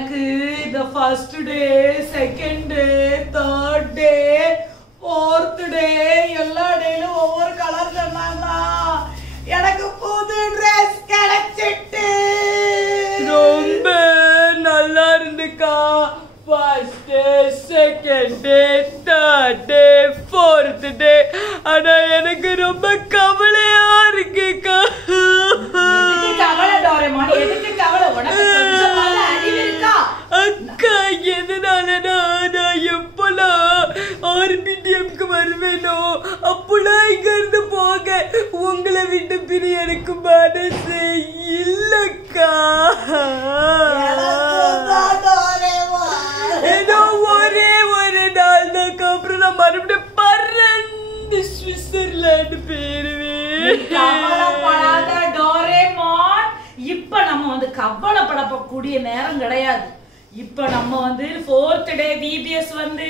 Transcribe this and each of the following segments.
எனக்கு இந்த first day, second day, third day, fourth டே எல்லா டேலும் ஒவ்வொரு கலர் சொன்னாங்களா. எனக்கு புது ட்ரெஸ் கிடைச்சிட்டு ரொம்ப நல்லா இருந்துக்கா. First day, second day, third day, fourth day. ஆனா எனக்கு ரொம்ப கவலையா இருக்குக்கா. கவலை டோரேமான், எதுக்கு கவலை? உனக்கு கொஞ்சமாவது அறிவு இருக்கா? அக்கா எதனாலனா நான் எப்பெல்லாம் ஆர்பிடிஎம்க்கு வருவேனோ அப்பெல்லாம் இங்க இருந்து போக உங்களை விட்டு பிரிய எனக்கு மனசு இல்லக்கா. ஏதோ ஒரே ஒரு நாள் தான் அப்புறம் நான் மறுபடியும் பறந்து சுவிட்சர்லாந்து போயிருவேன். கவலைப்படாத டோரேமான், இப்ப நம்ம வந்து கவலைப்படக்கூடிய நேரம் கிடையாது. இப்ப நம்ம வந்து ஃபோர்த் டே விபிஎஸ் வந்து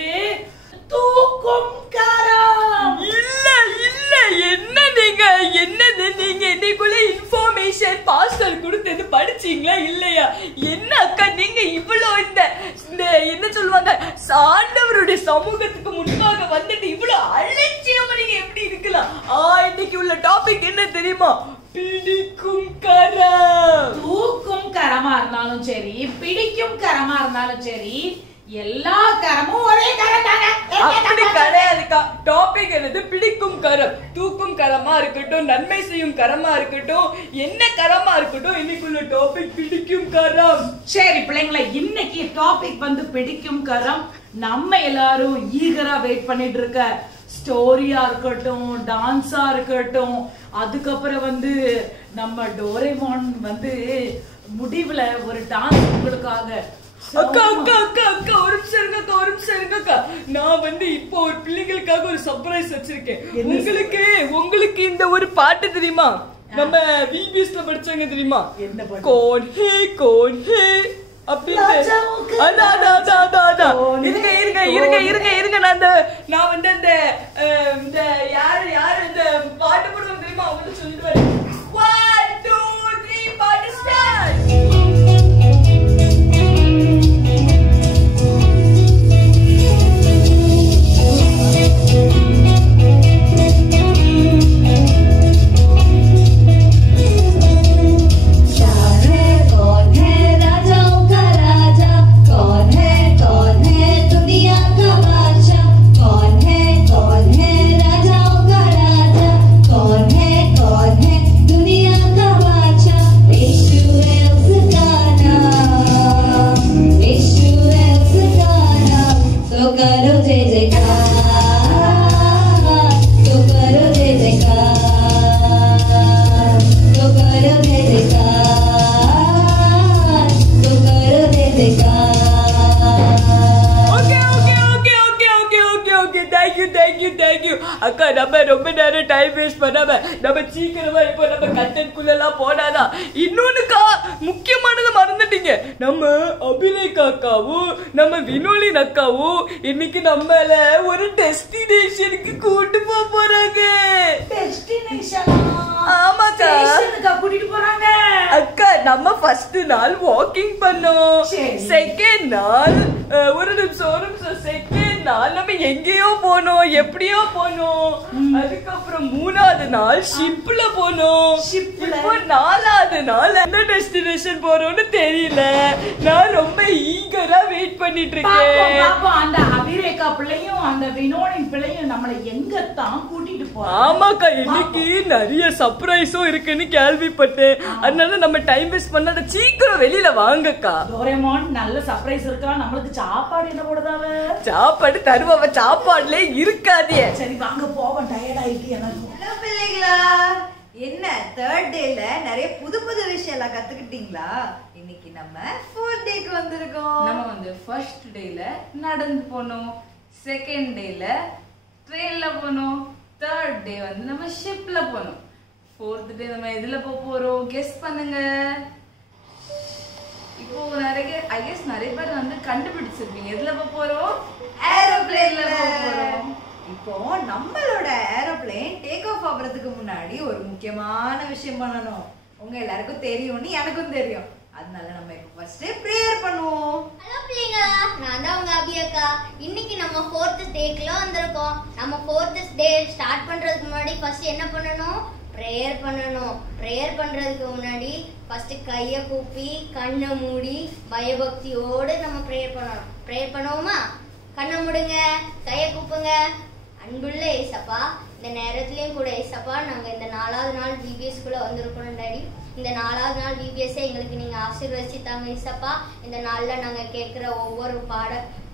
தூக்கும் கரம். இல்ல இல்ல, என்ன நீங்க என்னது நீங்க என்னைக்குள்ள இன்ஃபர்மேஷன் பார்சல் கொடுத்தது படிச்சீங்களா இல்லையா? என்ன அக்கா நீங்க இவ்வளவு இந்த என்ன சொல்லுவாங்க, ஆண்டவருடைய சமூகத்துக்கு முன்பாக வந்துட்டு இவ்வளவு அலட்சியமா நீங்க எப்படி இருக்கலாம்? இன்னைக்கு உள்ள டாபிக் என்ன தெரியுமா? பிடிக்கும் கரம். தூக்கும் கரமா இருந்தாலும் சரி, பிடிக்கும் கரமா இருந்தாலும் சரி, எல்லா கரமும் ஒரே கரம் தானே. அப்படி கிடையாதுக்கா. டாபிக் என்னது? பிடிக்கும் கரம். தூக்கும் கரமா இருக்கட்டும், நன்மை செய்யும் கரமா இருக்கட்டும், என்ன கரமா இருக்கட்டும், இன்னைக்குள்ள டாபிக் பிடிக்கும் கரம். சரி பிள்ளைங்களா, இன்னைக்கு டாபிக் வந்து பிடிக்கும் கரம். நம்ம எல்லாரும் ஈகரா வெயிட் பண்ணிட்டு இருக்க ஸ்டோரியா இருக்கட்டும், டான்ஸா இருக்கட்டும், அதுக்கப்புறம் வந்து நம்ம டோரேமான் வந்து முடிவுல ஒரு டான்ஸ் உங்களுக்காக. அக்கா அக்கா அக்கா அக்கா ஒரு நிமிஷம் இருங்கக்கா, ஒரு நிமிஷம் இருங்கக்கா. நான் வந்து இப்போ ஒரு பிள்ளைங்களுக்காக ஒரு சர்ப்ரைஸ் வச்சிருக்கேன். உங்களுக்கு இந்த ஒரு பாட்டு தெரியுமா? நம்ம விபிஎஸ்ல படிச்சாங்க தெரியுமா? என்ன பாட்டு? கோன் ஹே கோன் ஹே அப்படின்னு. நான் வந்து அந்த யாரு இந்த பாட்டு போடுவோம் தெரியுமா? அவங்க சொல்லிட்டு வரேன். 1 2 3 பாட்டு ஸ்டார்ட். அக்கா நம்ம ரொம்ப நேரம் டைம் வேஸ்ட் பண்ணாம நம்ம சீக்கிரமா இப்போ நம்ம கண்டென்ட்குள்ளலாம் போனாதான். இன்னொன்னுக்கா முக்கியமானதை மறந்துட்டீங்க. நம்ம அபிநய் அக்காவும் நம்ம வினோலின் அக்காவும் இன்னைக்கு நம்மள ஒரு டெஸ்டினேஷனுக்கு கூட்டு போறாங்க. ஆமாக்கா, கூட்டிட்டு போறாங்க. அக்கா நம்ம ஃபர்ஸ்ட் நாள் வாக்கிங் பண்ணோம். செகண்ட் நாள் ஒரு நிமிஷம் செகண்ட் நாள் நம்ம எங்கேயோ போனோம், எப்படியோ போனோம். அதுக்கப்புறம் மூணாவது நாள் ஷிப்ல போனோம். இப்போ நாலாவது நாள் என்ன டெஸ்டினேஷன் போறோம்னு தெரியல. நான் ரொம்ப ஈகரா வெயிட் பண்ணிட்டு இருக்கேன். அந்த அபிரேகா பிள்ளையும் அந்த வினோலின் பிள்ளையும் நம்மளை எங்க தான் கூட்டிட்டு போறாங்க. ஆமாக்கா, இன்னைக்கு நிறைய சர்ப்ரைஸும் இருக்குன்னு கேள்விப்பட்டேன். அதனால நம்ம டைம் வேஸ்ட் பண்ணாத சீக்கிரம் வெளியில வாங்கக்கா. டோரேமான் நல்ல சர்ப்ரைஸ் இருக்கா. நம்மளுக்கு சாப்பாடு என்ன போடுதாவ? சாப்பாடு தருவாவ, சாப்பாடுல இருக்காதே. சரி வாங்க போவோம், டயர்ட் ஆயிட்டு எனக்கு. பிள்ளைங்களா, என்ன தேர்ட் டேல நிறைய புது புது விஷயம் எல்லாம் கத்துக்கிட்டீங்களா? இன்னைக்கு நம்ம ஃபோர்த் டேக்கு வந்திருக்கோம். நம்ம வந்து ஃபர்ஸ்ட் டேல நடந்து போனோம், செகண்ட் டேல ட்ரெயின்ல போனோம், தேர்ட் டே வந்து நம்ம ஷிப்ல போனோம், ஃபோர்த் டே நம்ம எதுல போறோம் கெஸ் பண்ணுங்க. இப்போ நிறைய பேர் வந்து கண்டுபிடிச்சிருப்பீங்க எதுல போறோம். ஏரோப்ளேன்ல போறோம். இப்போ நம்மளோட ஏரோப்ளேன் டேக் ஆஃப் ஆகுறதுக்கு முன்னாடி ஒரு முக்கியமான விஷயம் பண்ணணும். உங்க எல்லாருக்கும் தெரியும்னு எனக்கும் தெரியும். அதனால நம்ம இப்ப ஃபர்ஸ்ட் பிரேயர் பண்ணுவோம். ஹலோ பிள்ளைங்களா, நான் தான் உங்க அபி அக்கா. இன்னைக்கு நம்ம 4th டேக்குள்ள வந்திருக்கோம். நம்ம 4th டே ஸ்டார்ட் பண்றதுக்கு முன்னாடி ஃபர்ஸ்ட் என்ன பண்ணணும்? பிரேயர் பண்ணணும். பிரேயர் பண்றதுக்கு முன்னாடி ஃபர்ஸ்ட் கைய கூப்பி கண்ணை மூடி பயபக்தியோடு நம்ம பிரேயர் பண்ணணும். பிரேயர் பண்ணுவோமா? கண்ணை மூடுங்க, கைய கூப்புங்க. அன்புள்ள ஏசப்பா, இந்த நேரத்துலயும் கூட ஏசப்பா, நாங்க இந்த 4வது நாள் விபிஎஸ் குள்ள வந்திருக்கோம் டாடி. இந்த 4வது நாள் விபிஎஸ் எங்களுக்கு நீங்க ஆசீர்வதிச்சு தாங்க ஏசப்பா. இந்த நாள்ல நாங்க கேட்கிற ஒவ்வொரு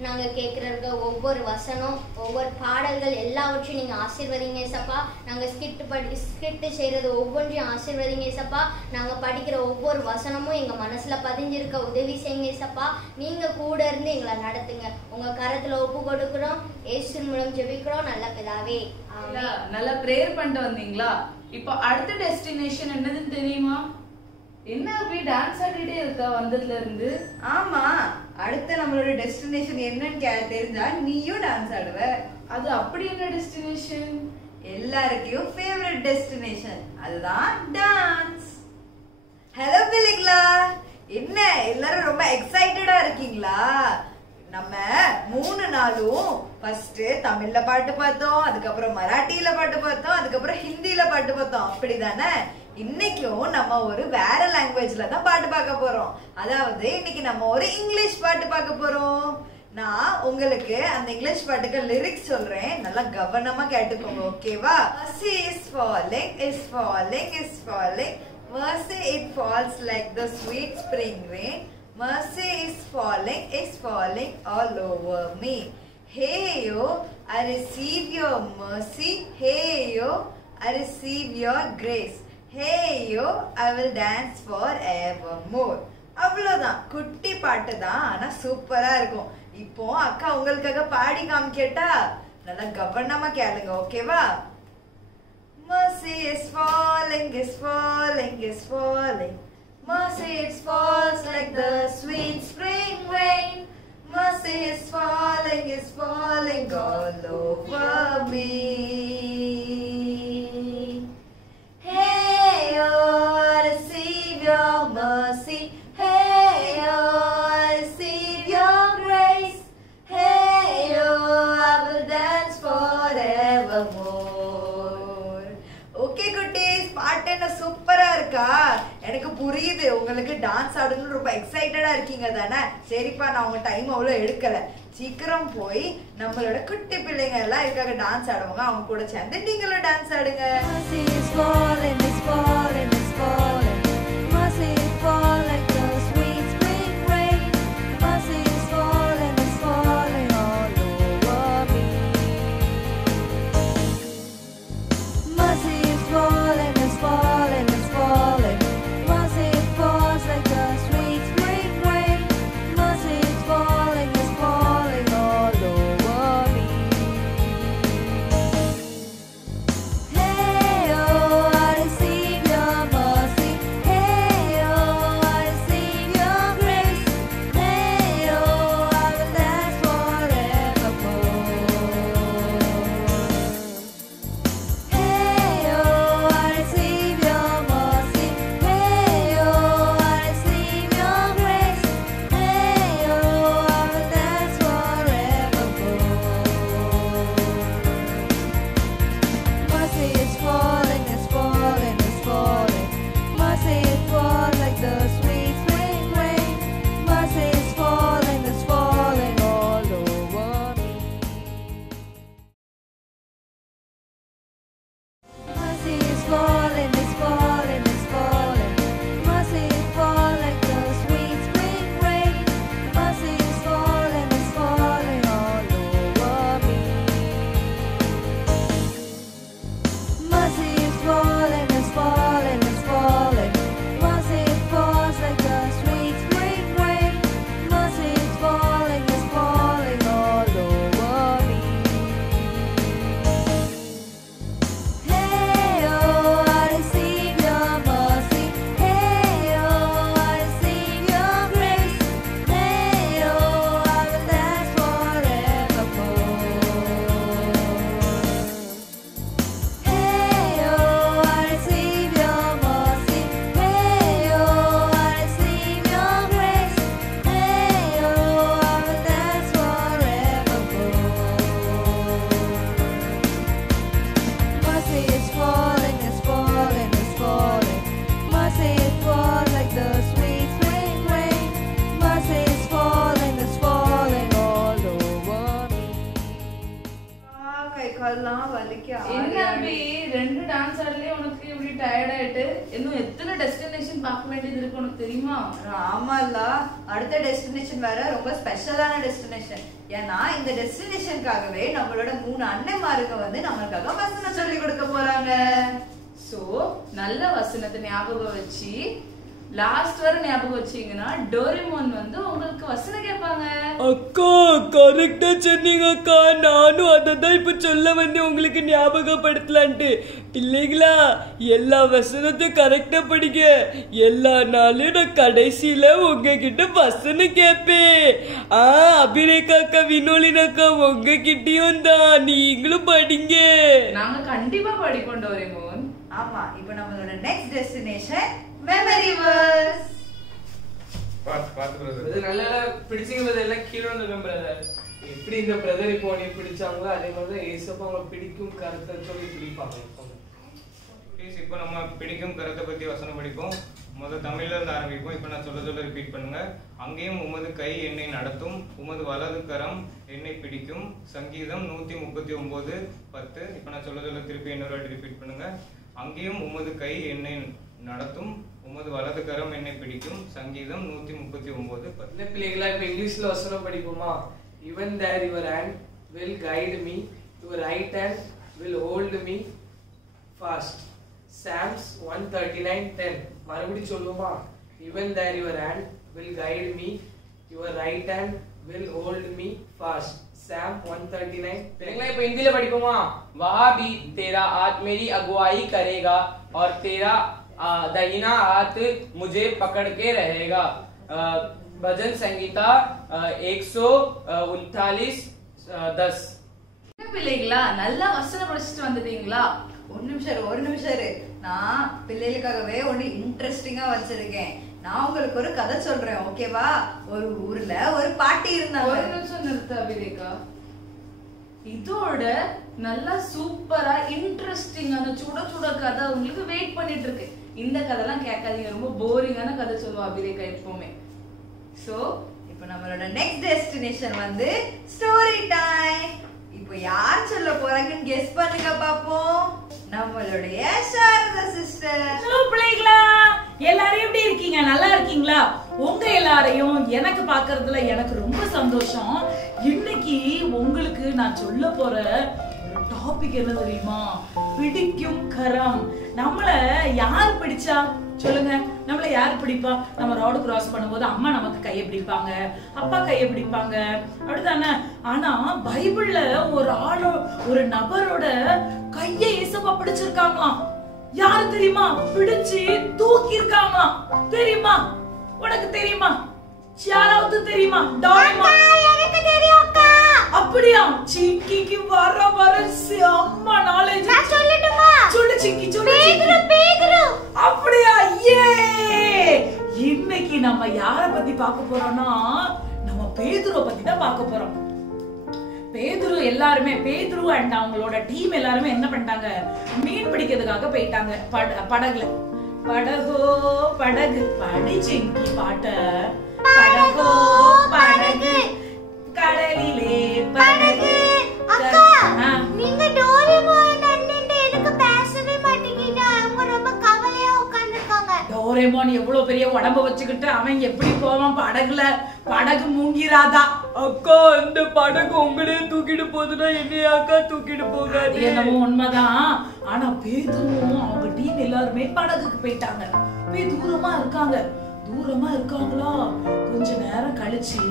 நாங்க கேட்கிற ஒவ்வொரு வசனம், ஒவ்வொரு பாடல்கள் எல்லாவற்றையும் நீங்க ஆசீர்வதிங்க ஏசப்பா. நாங்க ஸ்கிட் செய்யறது ஒவ்வொன்றையும் ஆசீர்வதிங்க ஏசப்பா. நாங்க படிக்கிற ஒவ்வொரு வசனமும் எங்க மனசுல பதிஞ்சிருக்க உதவி செய்யுங்க ஏசப்பா. நீங்க கூட இருந்து எங்களை நடத்துங்க. உங்க கரத்துல ஒப்பு கொடுக்கிறோம். இயேசுவின் மூலம் ஜெபிக்கிறோம் நல்ல பிதாவே. நல்லா பிரேயர் பண்ணிட்டு வந்தீங்களா? இப்போ அடுத்த டெஸ்டினேஷன் என்னதுன்னு தெரியுமா? என்ன அப்படி டான்ஸ் ஆடிட்டே இருக்கா வந்ததுல இருந்து? ஆமா, அடுத்த நம்மளோட டெஸ்டினேஷன் என்னன்னு தெரிஞ்சா நீயும் டான்ஸ் ஆடுவ. அது அப்படி என்ன டெஸ்டினேஷன்? எல்லாருக்கும் ஃபேவரட் டெஸ்டினேஷன், அதுதான் டான்ஸ். ஹலோ பிள்ளைங்களா, என்ன எல்லாரும் ரொம்ப எக்ஸைட்டடா இருக்கீங்களா? நம்ம 3 நாளும் ஃபர்ஸ்ட் தமிழ்ல பாட்டு பார்த்தோம், அதுக்கப்புறம் மராட்டியில பாட்டு பார்த்தோம், அதுக்கப்புறம் ஹிந்தில பாட்டு பார்த்தோம், அப்படிதானே? இன்னைக்கும் நம்ம ஒரு வேற லாங்குவேஜ்ல தான் பாட்டு பார்க்க போறோம். அதாவது இன்னைக்கு நம்ம ஒரு இங்கிலீஷ் பாட்டு பார்க்க போறோம். நான் உங்களுக்கு அந்த இங்கிலீஷ் பாட்டுக்கு லிரிக்ஸ் சொல்றேன், நல்லா கவனமா கேட்டுக்கோங்க, ஓகேவா? Mercy is falling, is falling, is falling. Mercy it falls like the sweet spring rain. Mercy is falling all over me. Hey yo, I receive your mercy. Hey yo, I receive your grace. Hey yo, I will dance forevermore. அவ்வளவுதான், குட்டி பாட்டு தான், ஆனா சூப்பரா இருக்கும். இப்போ அக்கா உங்களுக்காக பாடி காமிக்கட்டா? நல்லா கவனமா கேளுங்க, ஓகேவா? Mercy is falling, is falling, is falling. Mercy it falls like the sweet spring rain. Mercy is falling all over me. Hey oh, I receive your mercy. Hey oh, I receive your grace. Hey oh, I will dance forevermore. Okay குட்டீஸ், பாட்டு என்ன சூப்பரா இருக்கா? எனக்கு புரியுது, உங்களுக்கு dance ஆடணும்னு ரொம்ப எக்ஸைட்டடா இருக்கீங்க தானே? சரிப்பா, நான் உங்க டைம் அவ்வளவு எடுக்கல. சீக்கிரம் போய் நம்மளோட குட்டி பிள்ளைங்க எல்லாம் இருக்காங்க டான்ஸ் ஆடுவாங்க, அவங்க கூட சேர்ந்து நீங்களும் டான்ஸ் ஆடுங்க. Mercy is falling, is falling, is falling. Mercy is falling like the sweet spring rain. Mercy is falling all over me. Mercy is falling, is falling, is falling. Mercy it falls like the sweet spring rain. Mercy is falling all over me. Hey oh, I receive your mercy. கை கால்லாம் வலிக்க. என்ன அபி 2 dance ஆடலயே உனக்கு இப்படி tired ஆயிட்டு? இன்னும் எத்தனை destination பார்க்க வேண்டியது இருக்கு உனக்கு தெரியுமா? ஆமால, அடுத்த டெஸ்டினேஷன் வேற ரொம்ப ஸ்பெஷலான டெஸ்டினேஷன். ஏன்னா இந்த டெஸ்டினேஷனுக்காகவே நம்மளோட 3 அண்ணன்மாருங்க வந்து நம்மளுக்காக வசனம் சொல்லி கொடுக்க போறாங்க. சோ நல்ல வசனத்தை ஞாபகம் வச்சு லாஸ்ட் வரை ஞாபகம் வச்சீங்கன்னா டோரேமோன் வந்து உங்களுக்கு வசனம் கேட்பாங்க. அக்கா கரெக்டா சொன்னீங்க அக்கா. நானும் அததான் இப்ப சொல்ல வந்து உங்களுக்கு ஞாபகப்படுத்தலான்ட்டு. பிள்ளைங்களா எல்லா வசனத்தையும் கரெக்டா படிக்க. எல்லா நாளும் நான் கடைசியில உங்ககிட்ட வசனம் கேட்பேன். அபிரேகா அக்கா, வினோலின் அக்கா உங்ககிட்டயும் தான். நீங்களும் படிங்க. நாங்க கண்டிப்பா படிப்போம் டோரேமோன். ஆமா, இப்போ நம்மளோட நெக்ஸ்ட் டெஸ்டினேஷன் மெமரி வர்ஸ். பாத்து பிரதர் நல்லா பிடிச்சிங்கிறது எல்லாம் கீழே வந்து பிரதர். எப்படி இந்த பிரதர் இப்போ நீ பிடிச்சாங்களோ அதே மாதிரி ஏசப்பா அவங்க பிடிக்கும் கருத்தை சொல்லி பிடிப்பாங்க. இப்போ நம்ம பிடிக்கும் கருத்தை பத்தி வசனம் படிப்போம். முதல் தமிழ்ல இருந்து ஆரம்பிப்போம். இப்போ நான் சொல்ல ரிப்பீட் பண்ணுங்க. அங்கேயும் உமது கை என்னை நடத்தும், உமது வலது கரம் என்னை பிடிக்கும். சங்கீதம் 139:10. இப்போ நான் சொல்ல திருப்பி இன்னொரு வாட்டி ரிப்பீட் பண்ணுங்க. அங்கேயும் உமது கை என்னை நடத்தும், உமது வலது கரம் என்னை பிடிக்கும். சங்கீதம் 139:10. பிள்ளைகளா இப்ப இங்கிலீஷ்ல வசனம் படிப்போமா? Even there your hand will guide me, your right hand will hold me fast. Psalms 139:10. மறுபடியும் சொல்லுமா? Even there your hand will guide me, your right hand will hold me fast. Psalm 139:10. இப்ப हिंदी படிப்போமா? वहाँ भी तेरा हाथ मेरी अगुवाई करेगा और तेरा दाहिना हाथ मुझे पकड़ के रहेगा. भजन संगीता 139:10. பிள்ளைகளா நல்லா வசனம் படிச்சுட்டு வந்துட்டீங்களா? ஒரு நிமிஷம் இரு. நான் பிள்ளைகளுக்காகவே ஒண்ணு இன்ட்ரெஸ்டிங்கா வச்சிருக்கேன். நான் உங்களுக்கு ஒரு கதை சொல்றேன், ஓகேவா? ஒரு ஊர்ல ஒரு பாட்டி இருந்தாங்க. ஒரு நிமிஷம் நிறுத்த அபிரேகா. இதோட நல்லா சூப்பரா இன்ட்ரெஸ்டிங்கான சுட சுட கதை உங்களுக்கு வெயிட் பண்ணிட்டு இருக்கு. இந்த கதைலாம் கேட்காதீங்க, ரொம்ப போரிங்கான கதை சொல்லுவா அபிரேகா எப்பவுமே. சோ இப்போ நம்மளோட நெக்ஸ்ட் டெஸ்டினேஷன் வந்து ஸ்டோரி டைம். இப்போ யார் சொல்ல போறாங்கன்னு கெஸ் பண்ணுங்க பாப்போம். நம்மளுடைய சாரதா சிஸ்டர். ஹலோ பிள்ளைகளா, எல்லாரும் எப்படி இருக்கீங்க? நல்லா இருக்கீங்களா? உங்க எல்லாரையும் எனக்கு பாக்குறதுல எனக்கு ரொம்ப சந்தோஷம். இன்னைக்கு உங்களுக்கு நான் சொல்ல போற ஒரு டாபிக் என்ன தெரியுமா? பிடிக்கும் கரம். நம்மள யார் பிடிச்சா சொல்லுங்க? நம்மள யார் பிடிப்பா? நம்ம ரோடு கிராஸ் பண்ணும்போது அம்மா நமக்கு கையை பிடிப்பாங்க, அப்பா கையை பிடிப்பாங்க, அப்படிதானே? ஆனா பைபிள்ல ஒரு நபரோட கையை இயேசுவா பிடிச்சிருக்காங்களாம். யாரு தெரியுமா? பிடிச்சு தூக்கி இருக்காங்களாம். தெரியுமா? உனக்கு தெரியுமா? யாராவது தெரியுமா? எனக்கு தெரியும் அக்கா. அப்படியா? சிங்கிக்கு வர செம்ம நாலேஜ். நான் சொல்லட்டுமா? சொல்லு சிங்கி, சொல்லு. பேதுரு. அப்படியா? ஏ! இன்னைக்கு நம்ம யார பத்தி பார்க்க போறோம்னா நம்ம பேதுருவை பத்தி தான் பார்க்க போறோம். பேதுரு எல்லாருமே, பேதுரு அண்ட் அவங்களோட டீம் எல்லாருமே என்ன பண்ணிட்டாங்க? மீன் பிடிக்கிறதுக்காக போயிட்டாங்க படகுல. படகோ படகு படிச்சிங்கி பாட்ட. படகோ படகு கடலிலே படகு. அக்கா, நீங்க டோரேமோன் அண்ணன்ட்ட எதுக்கு பேசவே மாட்டீங்க? அவங்க ரொம்ப கவலையா உட்கார்ந்திருக்காங்க. டோரேமோன் எவ்வளவு பெரிய உடம்ப வச்சுக்கிட்டு அவன் எப்படி போவான் படகுல? படகு மூங்கிராதா? அக்கா இந்த படகு உங்களே தூக்கிட்டு போகுதுன்னா என்னைய அக்கா தூக்கிட்டு போகாது. என்னமோ உண்மைதான். ஆனா பேதுருவும் அவங்க டீம் எல்லாருமே படகுக்கு போயிட்டாங்க. போய் தூரமா இருக்காங்களா? கொஞ்ச நேரம் கழிச்சு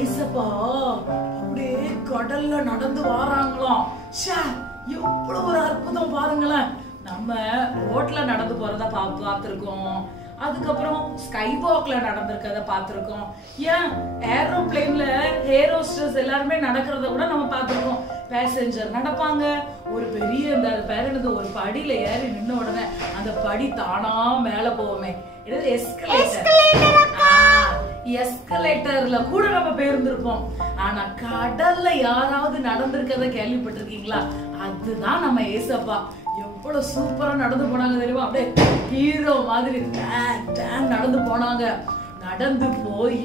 ஏசப்பா அப்படியே கடல்ல நடந்து வராங்களாம். எவ்வளவு ஒரு அற்புதம் பாருங்களேன். நம்ம ரோட்ல நடந்து போறத பார்த்திருக்கோம், அதுக்கப்புறம் ஸ்கை வாக்ல நடந்திருக்கத பார்த்திருக்கோம், ஏன் ஏரோப்ளேன்ல ஏர் ஹோஸ்டர்ஸ் எல்லாருமே நடக்கிறத கூட நம்ம பார்த்திருக்கோம். பேசஞ்சர் நடப்பாங்க, ஒரு பெரிய ஒரு படியில ஏறி நின்ன உடனே அந்த படி தானா மேல போவோமே, எஸ்கலேட்டர்ல கூட நம்ம பேர்ந்திருப்போம். ஆனா கடல்ல யாராவது நடந்திருக்கத கேள்விப்பட்டிருக்கீங்களா? அதுதான் நம்ம ஏசப்பா. எவ்வளவு சூப்பரா நடந்து போனாங்க தெரியுமா? அப்படியே ஹீரோ மாதிரி நடந்து போனாங்க. நடந்து போய்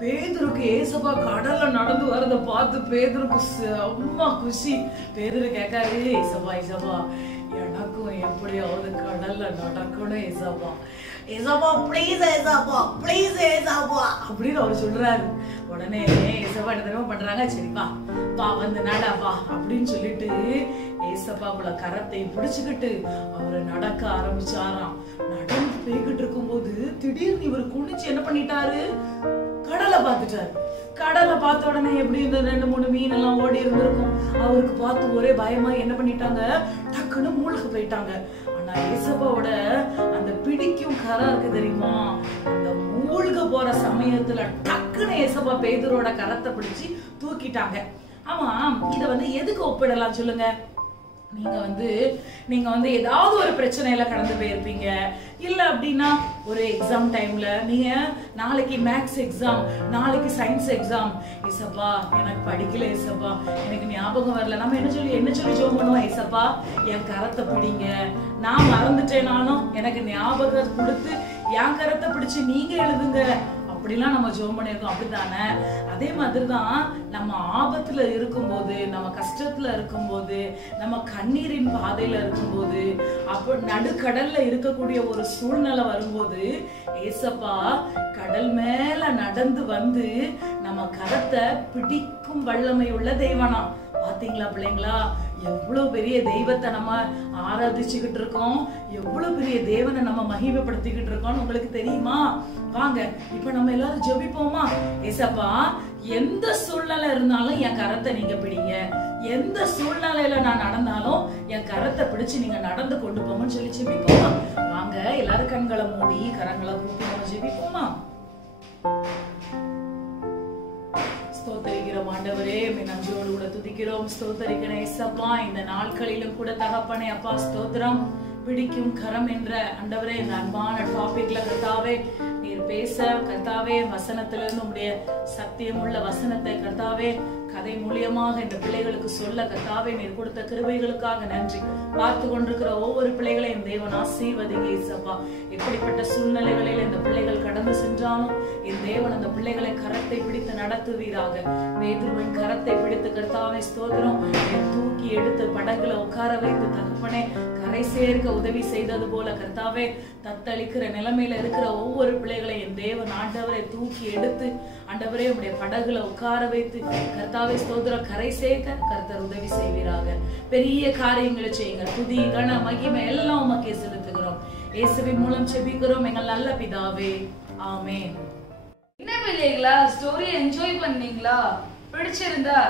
பேதுருக்கு ஏசப்பா கடல்ல நடந்து வரத பார்த்து பேதுருக்கு செம்ம குஷி. பேதுரு கேட்காரு, ஏசப்பா ஏசப்பா எனக்கும் எப்படியாவது கடல்ல நடக்கணும் ஏசப்பா, ஏசப்பா ப்ளீஸ் ஏசப்பா ப்ளீஸ் ஏசப்பா அப்படின்னு அவர் சொல்றாரு. உடனே ஏசப்பா என்ன தெரியுமா பண்றாங்க, சரிப்பா பா வந்து நடாப்பா அப்படின்னு சொல்லிட்டு ஏசப்பாக்குள்ள கரத்தை பிடிச்சுக்கிட்டு அவரை நடக்க ஆரம்பிச்சாராம். நடந்து போய்கிட்டு இருக்கும் போது திடீர்னு இவர் குனிச்சு என்ன பண்ணிட்டாரு, கடலை பார்த்துட்டாரு. கடலை பார்த்த உடனே எப்படி இந்த 2-3 மீன் எல்லாம் ஓடி இருந்திருக்கும். அவருக்கு பார்த்து ஒரே பயமா என்ன பண்ணிட்டாங்க, டக்குன்னு மூழ்க போயிட்டாங்க. ஆனா ஏசப்பாவோட அந்த பிடிக்கும் கரம் இருக்கு தெரியுமா, அந்த மூழ்க போற சமயத்துல டக்குன்னு ஏசப்பா பேதுரோட கரத்தை பிடிச்சு தூக்கிட்டாங்க. ஆமா, இத வந்து எதுக்கு ஒப்பிடலாம் சொல்லுங்க? நீங்க வந்து ஏதாவது ஒரு பிரச்சனையில கடந்து போயிருப்பீங்க. இல்ல அப்படின்னா ஒரு எக்ஸாம் டைம்ல நீங்க நாளைக்கு மேக்ஸ் எக்ஸாம், நாளைக்கு சயின்ஸ் எக்ஸாம், ஏசப்பா எனக்கு படிக்கல ஏசப்பா, எனக்கு ஞாபகம் வரல. நம்ம என்ன சொல்லி ஜெபம் பண்ணுவோம், ஏசப்பா என் கரத்தை பிடிங்க, நான் மறந்துட்டேனாலும் எனக்கு ஞாபகம் கொடுத்து என் கரத்தை பிடிச்சு நீங்க எழுதுங்க அப்படிலாம் நம்ம ஜெபம் பண்ணிருக்கோம். அப்படித்தானே? அதே மாதிரிதான் நம்ம ஆபத்துல இருக்கும்போது, நம்ம கஷ்டத்துல இருக்கும்போது, நம்ம கண்ணீரின் பாதையில இருக்கும்போது, அப்ப நடுக்கடல்ல இருக்கக்கூடிய ஒரு சூழ்நிலை வரும்போது ஏசப்பா கடல் மேல நடந்து வந்து நம்ம கரத்தை பிடிக்கும் வல்லமை உள்ள தெய்வனா. பாத்தீங்களா பிள்ளைங்களா, எவ்வளவு பெரிய தெய்வத்தை நம்ம ஆராதிச்சுக்கிட்டு இருக்கோம், எவ்வளவு பெரிய தேவனை நம்ம மகிமைப்படுத்திக்கிட்டு இருக்கோம்னு உங்களுக்கு தெரியுமா? வாங்க இப்ப நம்ம எல்லாரும் ஜெபிப்போமா? ஏசப்பா எந்த சூழ்நிலை இருந்தாலும் என் கரத்தை நீங்க பிடிங்க, எந்த சூழ்நிலையில நான் நடந்தாலும் என் கரத்தை பிடிச்சு நீங்க நடந்து கொண்டு போங்கன்னு சொல்லி ஜெபிப்போமா? வாங்க எல்லாரும் கண்களை மூடி கரங்களை கூப்பி நம்ம ஜெபிப்போமா? ஸ்தோத்தரிக்கிறோம் ஆண்டவரே, நன்றியோடு கூட துதிக்கிறோம். ஸ்தோத்தரிக்கிறேன் ஏசப்பா, இந்த நாட்களிலும் கூட தகப்பனே அப்பா ஸ்தோத்திரம். பிடிக்கும் கரம் என்ற ஆண்டவரே இந்த அன்பான டாபிக்ல கர்த்தாவே நீர் பேச, கர்த்தாவே வசனத்திலிருந்து உடைய சத்தியமுள்ள வசனத்தை கர்த்தாவே கதை மூலியமாக இந்த பிள்ளைகளுக்கு சொல்ல கர்த்தாவே நீர் கொடுத்த கிருபைகளுக்காக நன்றி. பார்த்து கொண்டிருக்கிற ஒவ்வொரு பிள்ளைகளையும் தேவன் ஆசீர்வதிங்க ஏசப்பா. எப்படிப்பட்ட சூழ்நிலைகளில் இந்த பிள்ளைகள் கடந்து சென்றாலும் என் தேவன் அந்த பிள்ளைகளை கரத்தை பிடித்து நடத்துவீராக. பேதுருவின் கரத்தை பிடித்து கர்த்தாவே ஸ்தோத்திரம் தூக்கி எடுத்து படகுல உட்கார வைத்து தகப்பனே கரை சேர்க்க உதவி செய்தது போல கர்த்தாவே தத்தளிக்கிற நிலைமையில இருக்கிற ஒவ்வொரு பிள்ளைகளை என் தேவன் ஆண்டவரை தூக்கி எடுத்து ஆண்டவரே உடைய படகுல உட்கார வைத்து கர்த்தாவே ஸ்தோத்திரம் கரை சேர்க்க கர்த்தர் உதவி செய்வீராக. பெரிய காரியங்களை செய்யுங்க. துதி கன மகிமை எல்லாம் உமக்கே செலுத்துகிறோம். இயேசுவின் மூலம் ஜெபிக்கிறோம் எங்கள் நல்ல பிதாவே, ஆமென். என்ன பிள்ளைகளா, ஸ்டோரி என்ஜாய் பண்ணீங்களா? பிடிச்சிருந்தா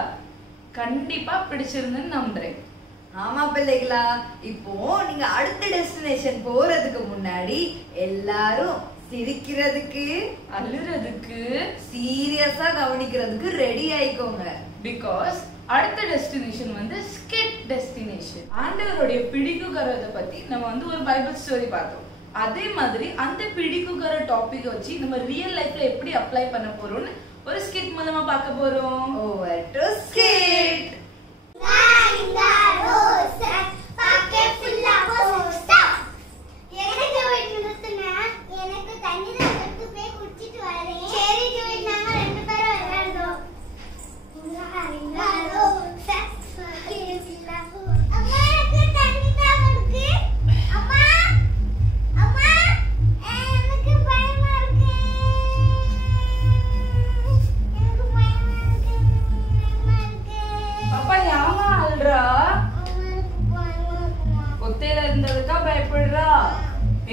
கண்டிப்பா பிடிச்சிருந்துன்னு நம்புறேன். ஆமா பிள்ளைகளா, இப்போ நீங்க அடுத்த டெஸ்டினேஷன் போறதுக்கு முன்னாடி எல்லாரும் சிரிக்கிறதுக்கு, அழுறதுக்கு, சீரியஸா கவனிக்கிறதுக்கு ரெடி ஆயிக்கோங்க. பிகாஸ் அடுத்த டெஸ்டினேஷன் வந்து ஸ்கிட் டெஸ்டினேஷன். ஆண்டவருடைய பிடிக்குகரத்தை பத்தி நம்ம வந்து ஒரு பைபிள் ஸ்டோரி பார்த்தோம். அதே மாதிரி அந்த பிடிக்குகர டாபிக் வச்சு நம்ம ரியல் லைஃப்ல எப்படி அப்ளை பண்ண போறோம்னு ஒரு ஸ்கிட் மூலமா பார்க்க போறோம். Over to skid.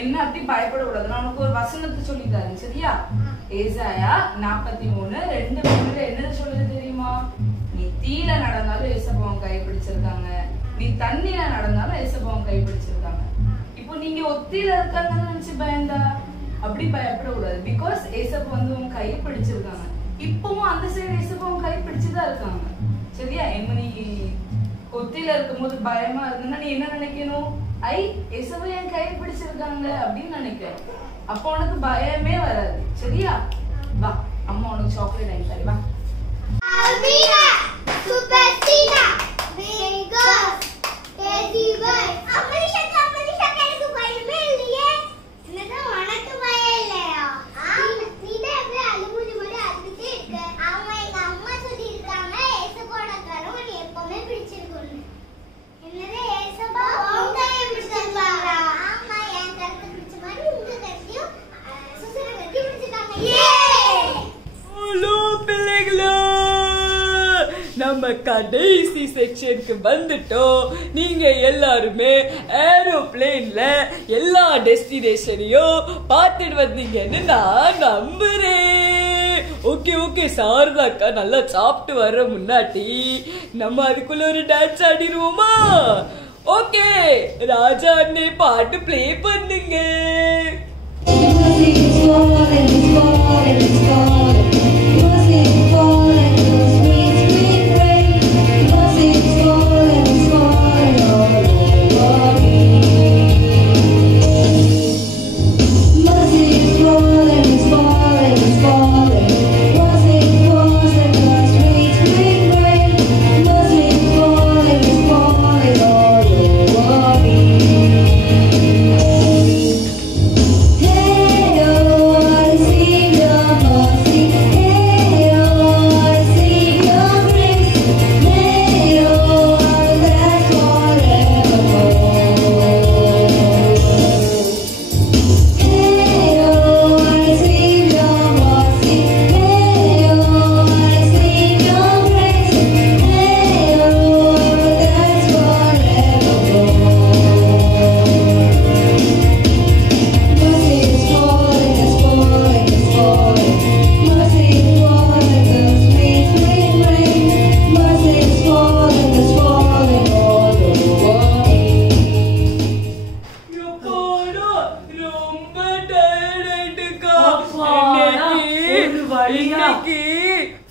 என்ன அப்படி பயப்படக்கூடாது. நான் உனக்கு ஒரு வசனத்தை சொல்லி தரேன், சரியா? ஏசாயா 43:2 என்னது சொல்லுது தெரியுமா? நீ தீல நடந்தாலும் ஏசப்பாவும் கை பிடிச்சிருக்காங்க, நீ தண்ணியில நடந்தாலும் ஏசப்பாவும் கை பிடிச்சிருக்காங்க. இப்போ நீங்க ஒத்தியில இருக்காங்கன்னு நினைச்சு பயந்தா அப்படி பயப்படக்கூடாது. பிகாஸ் ஏசப்பா வந்து உன் கையை பிடிச்சிருக்காங்க. இப்பவும் அந்த சைடு ஏசப்பாவும் கை பிடிச்சுதான் இருக்காங்க, சரியா? என்ன நீ ஒத்தியில இருக்கும் போது பயமா இருக்குன்னா நீ என்ன நினைக்கணும்? ஐ ஏசப்பா என் கையை பிடிச்சிருக்காங்க அப்படின்னு நினைக்கிறேன். அப்போ உனக்கு பயமே வராது, சரியா? வா, அம்மா உனக்கு சாக்லேட் வாங்கி தரேன், வா. உனக்கு பயம் இல்லையா? நீ தான் அப்படியே அழுமுடி மாதிரி அதுக்கிட்டே நம்ம கடைசி செக்ஷனுக்கு வந்துட்டோம். நீங்க எல்லாருமே ஏரோப்ளேன்ல எல்லா டெஸ்டினேஷனையும் பார்த்துட்டு வந்தீங்கன்னு நான் நம்புறேன். ஓகே ஓகே, சாரதாக்கா நல்லா சாப்பிட்டு வர்ற முன்னாடி நம்ம அதுக்குள்ள ஒரு டான்ஸ் ஆடிடுவோமா? ஓகே, ராஜா அண்ணே பாட்டு பிளே பண்ணுங்க.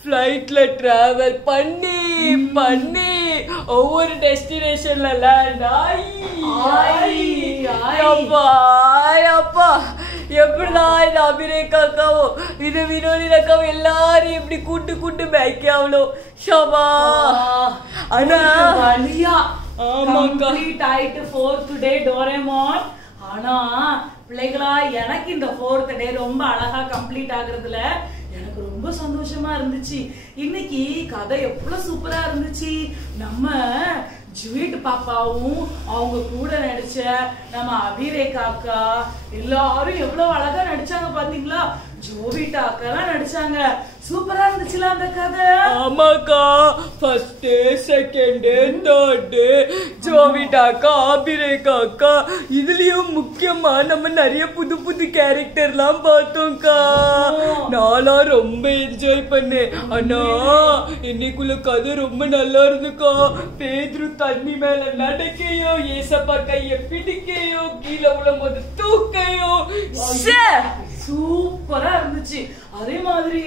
ஃப்ளைட்ல டிராவல் பண்ணி பண்ணி ஒவ்வொரு டெஸ்டினேஷன்ல லேண்ட் அப்பா எப்படிதான் இந்த அபிரேகாக்காவும் இது வினோதினக்காவும் எல்லாரும் இப்படி கூட்டு கூட்டு பேக்கே அவ்வளோ ஷபா. ஆனா கம்ப்ளீட் ஆயிட்டு 4th டே டோரேமான். ஆனா பிள்ளைகளா, எனக்கு இந்த 4th டே ரொம்ப அழகா கம்ப்ளீட் ஆகுறதுல எனக்கு ரொம்ப சந்தோஷமா இருந்துச்சு. இன்னைக்கு கதை எவ்வளவு சூப்பரா இருந்துச்சு. நம்ம ஜுவிட் பாப்பாவும் அவங்க கூட நடிச்ச நம்ம அபிரேகா அக்கா எல்லாரும் எவ்வளவு அழகா நடிச்சாங்க பாத்தீங்களா? ஜோவிட்டா அக்கா நடிச்சாங்க. சூப்பரா இருந்துச்சுல அந்த கதை. ஆமாக்கா, ஃபர்ஸ்ட் செகண்ட் தேர்ட் ஜோவிட்டா அக்கா அபிரேகா அக்கா இதுலயும் முக்கியமா நம்ம நிறைய புது புது கேரக்டர்லாம் பார்த்தோம்க்கா. நானா ரொம்ப என்ஜாய் பண்ணேன். ஆனா இன்னைக்குள்ள கதை ரொம்ப நல்லா இருந்துக்கா. பேதுரு தண்ணி மேல நடக்கையோ, ஏசப்பா கைய பிடிக்கையோ, கீழே விழும்போது தூக்கையோ சூப்பரா இருந்துச்சு. அதே மாதிரி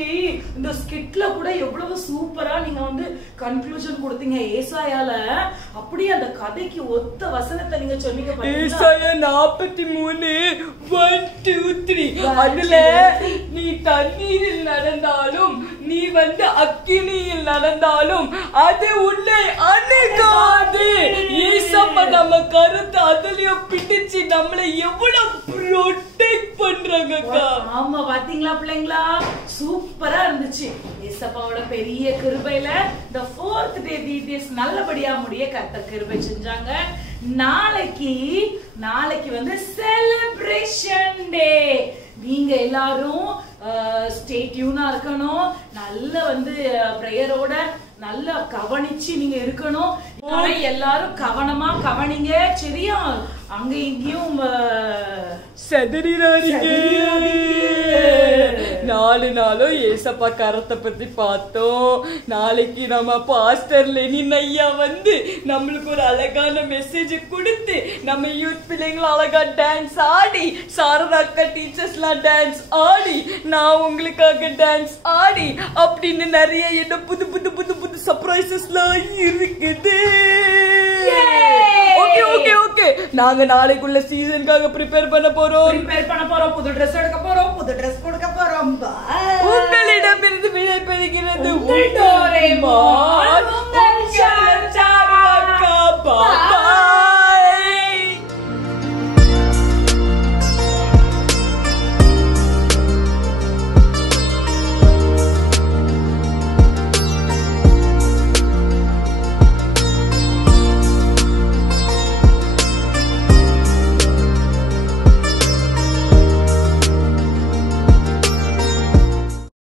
இந்த ஸ்கிட்ல கூட எவ்வளவு சூப்பரா நீங்க வந்து கன்க்ளூஷன் கொடுத்தீங்க ஏசாயால. அப்படியே அந்த கதைக்கு ஒத்த வசனத்தை நீங்க சொன்னீங்க. ஏசாயா 43 1 2 3 அதுல நீ தண்ணீரில் நடந்தாலும் நீ வந்து அக்கினியில் நடந்தாலும் அது உன்னை அணுகாது. ஏசப்பா நம்ம கருத்து அதுலயும் பிடிச்சு நம்மளை எவ்வளவு ப்ரொடெக்ட் பண்றாங்கக்கா. ஆமா பாத்தீங்களா பிள்ளைங்களா, சூப்பரா இருந்துச்சு. ஏசப்பாவோட பெரிய கிருபையில இந்த 4th டே டீடைல்ஸ் நல்லபடியா முடிய கர்த்தர் கிருபை செஞ்சாங்க. நாளைக்கு வந்து செலிப்ரேஷன் டே. நீங்க எல்லாரும் ஸ்டே டியூனா இருக்கணும். நல்ல வந்து பிரேயரோட நல்லா கவனிச்சு நீங்க இருக்கணும். எல்லாரும் கவனமா கவனிங்க, சரியா? அங்க இங்கேயும் செதறிடாதீங்க. 4 நாளும் ஏசப்பா கரத்தை பத்தி பார்த்தோம். நாளைக்கு நம்ம பாஸ்டர் லெனின் ஐயா வந்து நம்மளுக்கு ஒரு அழகான மெசேஜ் கொடுத்து நம்ம யூத் பிள்ளைங்களை அழகா டான்ஸ் ஆடி, சாரதாக்கா டீச்சர்ஸ் எல்லாம் டான்ஸ் ஆடி, நான் உங்களுக்காக டான்ஸ் ஆடி அப்படின்னு நிறைய என்ன புது புது புது புது சர்ப்ரைசஸ் எல்லாம் இருக்குது. ஓகே ஓகே ஓகே, நாங்க நாளைக்குள்ள சீசனுக்காக ப்ரிப்பேர் பண்ண போறோம். புது ட்ரெஸ் எடுக்க போறோம், புது ட்ரெஸ் கொடுக்க போறோம். உங்களிடமிருந்து விடை பெறுகிறது டோரேமான்.